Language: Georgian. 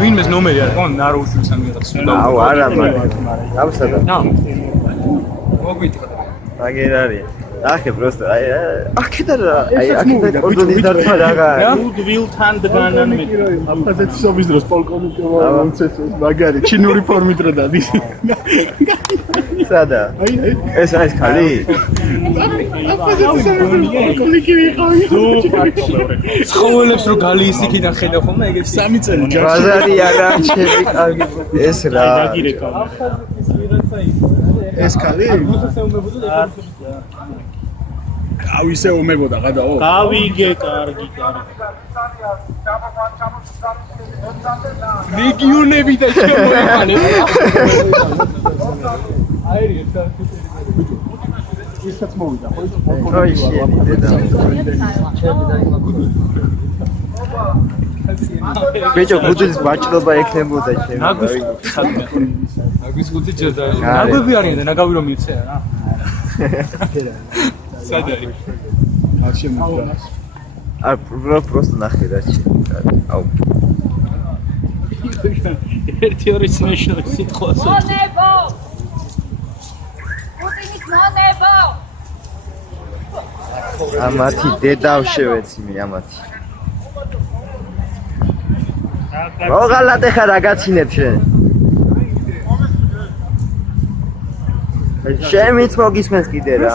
ვინმეს ნომერი არის, ხო, ნაროუშვილს ან ვიღაც უნდა. აუ, არა, მაგრამ. ავსადა. მოგვიტყდა. აგერ არის. ახე просто აქედან აქედან კორდონის დარტყმა რაღა ვილთან დგანან მე აფხაზეთის ომის დროს პოლკოვნიკი მომცეს მაგარი ჩინური ფორმით რა დადის სადა ეს არის ხალი აფხაზეთის პოლკოვნიკი ვიყავი ცხოველებს რო გალის იქიდან ხედავ ხოლმე ეგ 3 წელი ბაზარი არა ჩემი კარგი ეს რა ეს ხალი ავისე უმებოდა გადაო გავიგე კარგი რეგიონები და შემოიყანე ისაც მოვიდა ხო ოი შეიძლება ბიჭო გუდის ბაჭლობა ექნებოდა ჩემი ნაგვის ხუთი ჯერ და ნაგვები არიან და ნაგავი რომ მიცე რა სად არის არ შემოდგა არ просто ნახე რა აუ ერთი ორი სმეშნი სიტყვას მონებო პუტინის მონებო ამათი დედავ შევეცი მე ამათი მოგალატე ხარ აგაცინებ შენ შემიც მოგისმენს კიდე რა